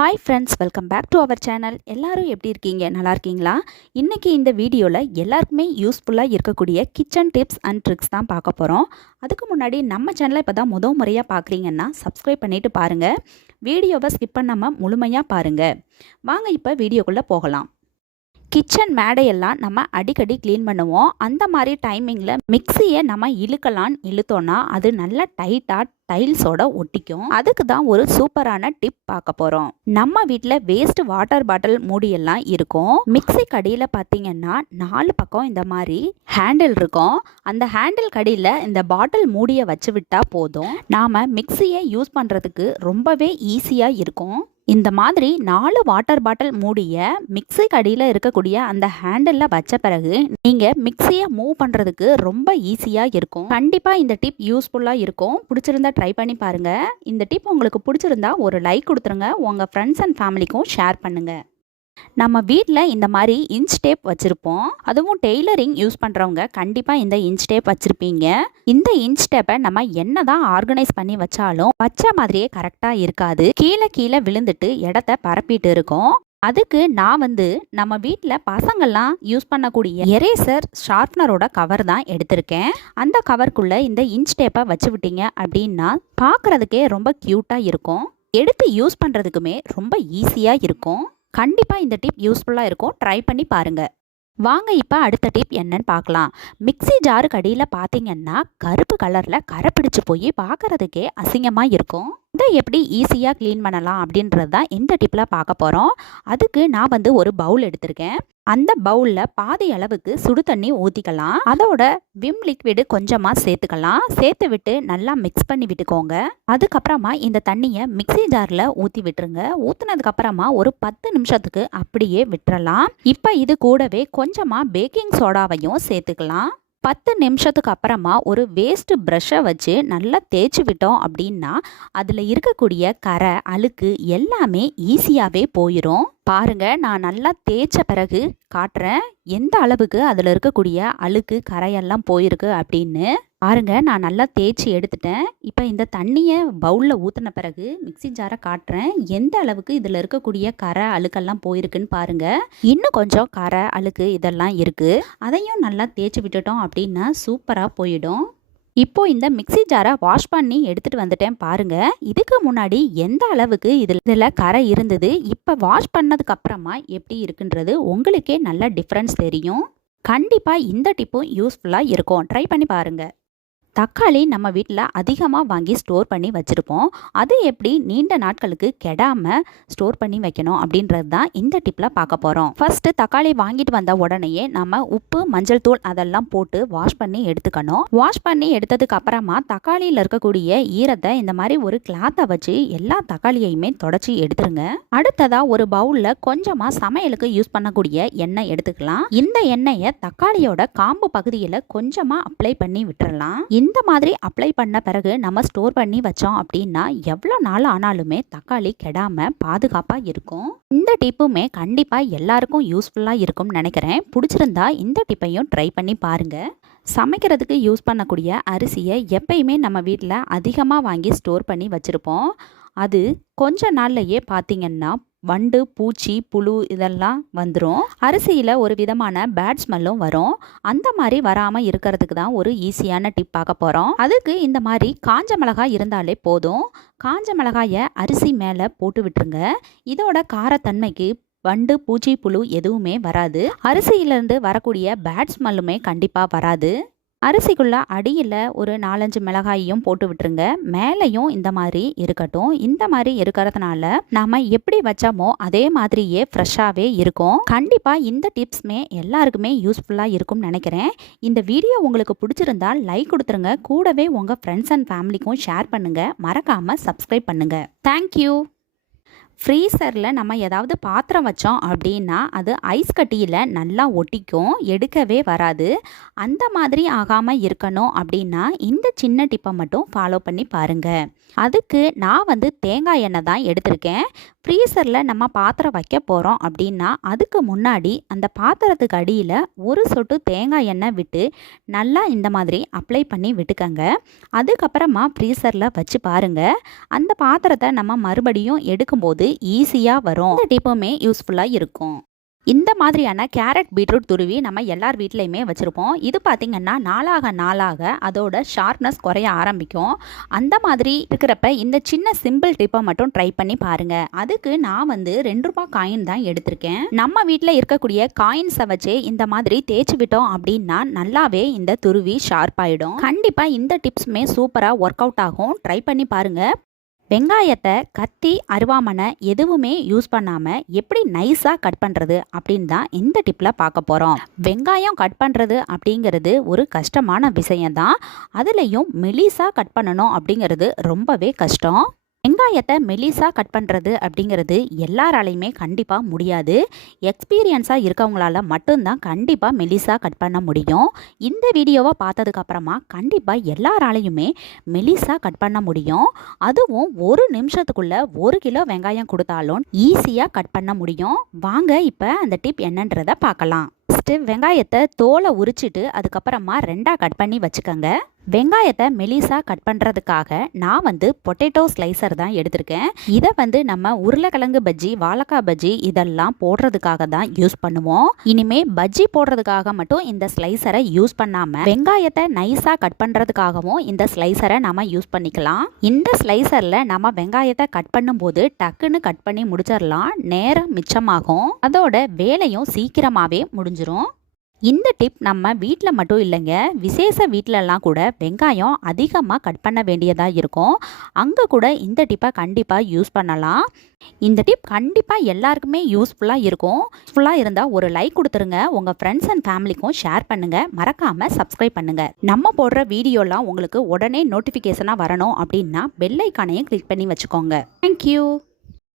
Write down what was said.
Hi friends welcome back to our channel எல்லாரும் எப்படி இருக்கீங்க? நல்லா இருக்கீங்களா? இன்றைக்கி இந்த வீடியோவில் எல்லாருக்குமே யூஸ்ஃபுல்லாக இருக்கக்கூடிய கிச்சன் டிப்ஸ் அண்ட் ட்ரிக்ஸ் தான் பார்க்க போகிறோம் அதுக்கு முன்னாடி நம்ம சேனலை இப்போ தான் முதல் முறையாக பார்க்குறீங்கன்னா சப்ஸ்கிரைப் பண்ணிவிட்டு பாருங்கள் வீடியோவை ஸ்கிப் பண்ணாமல் முழுமையாக பாருங்கள் வாங்க இப்போ வீடியோக்குள்ளே போகலாம். கிச்சன் மேடையெல்லாம் நம்ம அடிக்கடி க்ளீன் பண்ணுவோம். அந்த மாதிரி டைமிங்கில் மிக்சியை நம்ம இழுக்கலான்னு இழுத்தோன்னா அது நல்லா டைட்டாக டைல்ஸோட ஒட்டிக்கும். அதுக்கு தான் ஒரு சூப்பரான டிப் பார்க்க போகிறோம் நம்ம வீட்டில் வேஸ்ட் வாட்டர் பாட்டில் மூடியெல்லாம் இருக்கும். மிக்சி கடியில் பார்த்தீங்கன்னா நாலு பக்கம் இந்த மாதிரி ஹேண்டில் இருக்கும். அந்த ஹேண்டில் கடியில் இந்த பாட்டில் மூடியை வச்சு விட்டால் போதும். நாம் மிக்சியை யூஸ் பண்ணுறதுக்கு ரொம்பவே ஈஸியாக இருக்கும். இந்த மாதிரி நாலு வாட்டர் பாட்டில் மூடிய மிக்சி கடியில் இருக்கக்கூடிய அந்த ஹேண்டிலில் வச்ச பிறகு நீங்கள் மிக்சியை மூவ் பண்ணுறதுக்கு ரொம்ப ஈஸியாக இருக்கும். கண்டிப்பாக இந்த டிப் யூஸ்ஃபுல்லாக இருக்கும். பிடிச்சிருந்தா ட்ரை பண்ணி பாருங்கள் இந்த டிப் உங்களுக்கு பிடிச்சிருந்தா ஒரு லைக் கொடுத்துருங்க. உங்கள் ஃப்ரெண்ட்ஸ் அண்ட் ஃபேமிலிக்கும் ஷேர் பண்ணுங்கள் நம்ம வீட்டில் இந்த மாதிரி இன்ச் டேப் வச்சுருப்போம். அதுவும் டெய்லரிங் யூஸ் பண்ணுறவங்க கண்டிப்பாக இந்த இன்ச் டேப் வச்சுருப்பீங்க. இந்த இன்ச் டேப்பை நம்ம என்ன தான் ஆர்கனைஸ் பண்ணி வச்சாலும் வச்ச மாதிரியே கரெக்டாக இருக்காது. கீழே கீழே விழுந்துட்டு இடத்த பரப்பிட்டு இருக்கும். அதுக்கு நான் வந்து நம்ம வீட்டில் பசங்கள்லாம் யூஸ் பண்ணக்கூடிய எரேசர் ஷார்ப்னரோட கவர் தான் எடுத்திருக்கேன். அந்த கவருக்குள்ளே இந்த இன்ச் டேப்பை வச்சு விட்டீங்க அப்படின்னா பார்க்குறதுக்கே ரொம்ப க்யூட்டாக இருக்கும். எடுத்து யூஸ் பண்ணுறதுக்குமே ரொம்ப ஈஸியாக இருக்கும். கண்டிப்பாக இந்த டிப் யூஸ்ஃபுல்லாக இருக்கும். ட்ரை பண்ணி பாருங்கள் வாங்க இப்போ அடுத்த டிப் என்னன்னு பார்க்கலாம். மிக்ஸி ஜாருக்கு அடியில் பார்த்தீங்கன்னா கருப்பு கலரில் கரை பிடிச்சி போய் பார்க்குறதுக்கே அசிங்கமாக இருக்கும். இதை எப்படி ஈஸியாக க்ளீன் பண்ணலாம் அப்படின்றது தான் இந்த டிப்பில் பார்க்க போகிறோம் அதுக்கு நான் வந்து ஒரு பவுல் எடுத்திருக்கேன். அந்த பவுலில் பாதி அளவுக்கு சுடு தண்ணி ஊற்றிக்கலாம் அதோட விம் லிக்விடு கொஞ்சமாக சேர்த்துக்கலாம். சேர்த்து விட்டு நல்லா மிக்ஸ் பண்ணி விட்டுக்கோங்க. அதுக்கப்புறமா இந்த தண்ணியை மிக்ஸி ஜாரில் ஊற்றி விட்டுருங்க. ஊற்றுனதுக்கப்புறமா ஒரு பத்து நிமிஷத்துக்கு அப்படியே விட்டுறலாம். இப்போ இது கூடவே கொஞ்சமாக பேக்கிங் சோடாவையும் சேர்த்துக்கலாம். பத்து நிமிஷத்துக்கு அப்புறமா ஒரு வேஸ்ட் ப்ரஷ்ஷை வச்சு நல்லா தேய்ச்சி விட்டோம் அப்படின்னா அதில் இருக்கக்கூடிய கரை அழுக்கு எல்லாமே ஈஸியாகவே போயிடும் பாருங்கள் நான் நல்லா தேய்ச்ச பிறகு காட்டுறேன். எந்த அளவுக்கு அதில் இருக்கக்கூடிய அழுக்கு கரையெல்லாம் போயிருக்கு அப்படின்னு. பாருங்க நான் நல்லா தேய்ச்சி எடுத்துட்டேன். இப்போ இந்த தண்ணியை பவுலில் ஊற்றின பிறகு மிக்ஸி ஜாரை காட்டுறேன். எந்த அளவுக்கு இதில் இருக்கக்கூடிய கரை அழுக்கெல்லாம் போயிருக்குன்னு பாருங்கள் இன்னும் கொஞ்சம் கரை அழுக்கு இதெல்லாம் இருக்குது அதையும் நல்லா தேய்ச்சி விட்டுட்டோம் அப்படின்னா சூப்பராக போயிடும். இப்போ இந்த மிக்ஸி ஜாரை வாஷ் பண்ணி எடுத்துகிட்டு வந்துட்டேன் பாருங்கள் இதுக்கு முன்னாடி எந்த அளவுக்கு இதில் இதில் கரை இருந்தது இப்போ வாஷ் பண்ணதுக்கு அப்புறமா எப்படி இருக்குன்றது உங்களுக்கே நல்ல டிஃப்ரென்ஸ் தெரியும். கண்டிப்பாக இந்த டிப்பும் யூஸ்ஃபுல்லாக இருக்கும். ட்ரை பண்ணி பாருங்கள் தக்காளி நம்ம வீட்டில் அதிகமாக வாங்கி ஸ்டோர் பண்ணி வச்சுருப்போம். அது எப்படி நீண்ட நாட்களுக்கு கெடாமல் ஸ்டோர் பண்ணி வைக்கணும் அப்படின்றது தான் இந்த டிப்பில் பார்க்க போகிறோம் ஃபஸ்ட்டு தக்காளி வாங்கிட்டு வந்த உடனேயே நம்ம உப்பு மஞ்சள் தூள் அதெல்லாம் போட்டு வாஷ் பண்ணி எடுத்துக்கணும். வாஷ் பண்ணி எடுத்ததுக்கு அப்புறமா தக்காளியில் இருக்கக்கூடிய ஈரத்தை இந்த மாதிரி ஒரு கிளாத்தை வச்சு எல்லா தக்காளியையுமே தொடச்சி எடுத்துருங்க. அடுத்ததாக ஒரு பவுலில் கொஞ்சமாக சமையலுக்கு யூஸ் பண்ணக்கூடிய எண்ணெய் எடுத்துக்கலாம். இந்த எண்ணெயை தக்காளியோட காம்பு பகுதியில் கொஞ்சமாக அப்ளை பண்ணி விட்டுறலாம். இந்த மாதிரி அப்ளை பண்ண பிறகு நம்ம ஸ்டோர் பண்ணி வச்சோம் அப்படின்னா எவ்வளோ நாள் ஆனாலுமே தக்காளி கெடாமல் பாதுகாப்பாக இருக்கும். இந்த டிப்புமே கண்டிப்பாக எல்லாருக்கும் யூஸ்ஃபுல்லாக இருக்கும்னு நினைக்கிறேன். பிடிச்சிருந்தா இந்த டிப்பையும் ட்ரை பண்ணி பாருங்கள் சமைக்கிறதுக்கு யூஸ் பண்ணக்கூடிய அரிசியை எப்பயுமே நம்ம வீட்டில் அதிகமாக வாங்கி ஸ்டோர் பண்ணி வச்சுருப்போம். அது கொஞ்ச நாள்லையே பார்த்தீங்கன்னா வண்டு பூச்சி புழு இதெல்லாம் வந்துடும் அரிசியில் ஒரு விதமான பேட் ஸ்மெல்லும் வரும். அந்த மாதிரி வராமல் இருக்கிறதுக்கு தான் ஒரு ஈஸியான டிப் பார்க்க போகிறோம் அதுக்கு இந்த மாதிரி காஞ்ச மிளகாய் இருந்தாலே போதும். காஞ்ச மிளகாயை அரிசி மேலே போட்டு விட்டுருங்க. இதோட காரத்தன்மைக்கு வண்டு பூச்சி புழு எதுவுமே வராது. அரிசியிலேருந்து வரக்கூடிய பேட் ஸ்மெல்லுமே கண்டிப்பாக வராது. அரிசிக்குள்ளே அடியில் ஒரு நாலஞ்சு மிளகாயையும் போட்டு விட்டுருங்க. மேலேயும் இந்த மாதிரி இருக்கட்டும். இந்த மாதிரி இருக்கிறதுனால நாம் எப்படி வச்சோமோ அதே மாதிரியே ஃப்ரெஷ்ஷாகவே இருக்கும். கண்டிப்பாக இந்த டிப்ஸ்மே எல்லாருக்குமே யூஸ்ஃபுல்லாக இருக்கும்னு நினைக்கிறேன். இந்த வீடியோ உங்களுக்கு பிடிச்சிருந்தா லைக் கொடுத்துருங்க. கூடவே உங்கள் ஃப்ரெண்ட்ஸ் அண்ட் ஃபேமிலிக்கும் ஷேர் பண்ணுங்கள் மறக்காமல் சப்ஸ்கிரைப் பண்ணுங்கள் தேங்க்யூ ஃப்ரீசரில் நம்ம ஏதாவது பாத்திரம் வச்சோம் அப்படின்னா அது ஐஸ் கட்டியில் நல்லா ஒட்டிக்கும் எடுக்கவே வராது. அந்த மாதிரி ஆகாமல் இருக்கணும் அப்படின்னா இந்த சின்ன டிப்பை மட்டும் ஃபாலோ பண்ணி பாருங்கள் அதுக்கு நான் வந்து தேங்காய் எண்ணெய் தான் எடுத்திருக்கேன். ஃப்ரீசரில் நம்ம பாத்திரம் வைக்க போகிறோம் அப்படின்னா அதுக்கு முன்னாடி அந்த பாத்திரத்துக்கு அடியில் ஒரு சொட்டு தேங்காய் எண்ணெய் விட்டு நல்லா இந்த மாதிரி அப்ளை பண்ணி விட்டுக்கங்க. அதுக்கப்புறமா ஃப்ரீசரில் வச்சு பாருங்கள் அந்த பாத்திரத்தை நம்ம மறுபடியும் எடுக்கும்போது ஈஸியாக வரும். இந்த டிப்புமே யூஸ்ஃபுல்லாக இருக்கும். இந்த மாதிரியான கேரட் பீட்ரூட் துருவி நம்ம எல்லார் வீட்லேயுமே வச்சுருப்போம். இது பார்த்திங்கன்னா நாளாக நாளாக அதோட ஷார்ப்னஸ் குறைய ஆரம்பிக்கும். அந்த மாதிரி இருக்கிறப்ப இந்த சின்ன சிம்பிள் டிப்பை மட்டும் ட்ரை பண்ணி பாருங்கள் அதுக்கு நான் வந்து ரெண்டு ரூபா காயின் தான் எடுத்திருக்கேன். நம்ம வீட்டில் இருக்கக்கூடிய காயின்ஸை வச்சு இந்த மாதிரி தேய்ச்சி விட்டோம் அப்படின்னா நல்லாவே இந்த துருவி ஷார்ப் ஆகிடும் கண்டிப்பாக இந்த டிப்ஸுமே சூப்பராக ஒர்க் அவுட் ஆகும். ட்ரை பண்ணி பாருங்கள் வெங்காயத்தை கத்தி அருவாமனை எதுவுமே யூஸ் பண்ணாமல் எப்படி நைஸாக கட் பண்ணுறது அப்படின்னு தான் இந்த டிப்பில் பார்க்க போகிறோம் வெங்காயம் கட் பண்ணுறது அப்படிங்கிறது ஒரு கஷ்டமான விஷயம்தான் அதுலேயும் மெலிசாக கட் பண்ணணும் அப்படிங்கிறது ரொம்பவே கஷ்டம். வெங்காயத்தை மெலிசாக கட் பண்ணுறது அப்படிங்கிறது எல்லாராலையுமே கண்டிப்பாக முடியாது. எக்ஸ்பீரியன்ஸாக இருக்கவங்களால மட்டும்தான் கண்டிப்பாக மெலிசாக கட் பண்ண முடியும். இந்த வீடியோவை பார்த்ததுக்கப்புறமா கண்டிப்பாக எல்லாராலையுமே மெலிசாக கட் பண்ண முடியும். அதுவும் ஒரு நிமிஷத்துக்குள்ளே ஒரு கிலோ வெங்காயம் கொடுத்தாலும் ஈஸியாக கட் பண்ண முடியும். வாங்க இப்போ அந்த டிப் என்னன்றதை பார்க்கலாம். ஃபஸ்ட்டு வெங்காயத்தை தோலை உரிச்சிட்டு அதுக்கப்புறமா ரெண்டாக கட் பண்ணி வச்சுக்கோங்க. வெங்காயத்தை மெலிசாக கட் பண்ணுறதுக்காக நான் வந்து பொட்டேட்டோ ஸ்லைசர் தான் எடுத்திருக்கேன். இதை வந்து நம்ம உருளைக்கிழங்கு பஜ்ஜி வாழைக்காய் பஜ்ஜி இதெல்லாம் போடுறதுக்காக தான் யூஸ் பண்ணுவோம். இனிமே பஜ்ஜி போடுறதுக்காக மட்டும் இந்த ஸ்லைசரை யூஸ் பண்ணாமல் வெங்காயத்தை நைஸாக கட் பண்ணுறதுக்காகவும் இந்த ஸ்லைசரை நம்ம யூஸ் பண்ணிக்கலாம். இந்த ஸ்லைசரில் நம்ம வெங்காயத்தை கட் பண்ணும்போது டக்குன்னு கட் பண்ணி முடிச்சிடலாம். நேரம் மிச்சமாகும். அதோட வேலையும் சீக்கிரமாகவே முடிஞ்சிரும். இந்த டிப் நம்ம வீட்டில் மட்டும் இல்லைங்க. விசேஷ வீட்டிலலாம் கூட வெங்காயம் அதிகமாக கட் பண்ண வேண்டியதாக இருக்கும். அங்கே கூட இந்த டிப்பை கண்டிப்பாக யூஸ் பண்ணலாம். இந்த டிப் கண்டிப்பாக எல்லாருக்குமே யூஸ்ஃபுல்லாக இருக்கும். ஃபுல்லாக இருந்தால் ஒரு லைக் கொடுத்துருங்க. உங்கள் ஃப்ரெண்ட்ஸ் அண்ட் ஃபேமிலிக்கும் ஷேர் பண்ணுங்கள் மறக்காமல் சப்ஸ்கிரைப் பண்ணுங்கள் நம்ம போடுற வீடியோலாம் உங்களுக்கு உடனே நோட்டிஃபிகேஷனாக வரணும் அப்படின்னா பெல் ஐக்கானையும் கிளிக் பண்ணி வச்சுக்கோங்க. தேங்க்யூ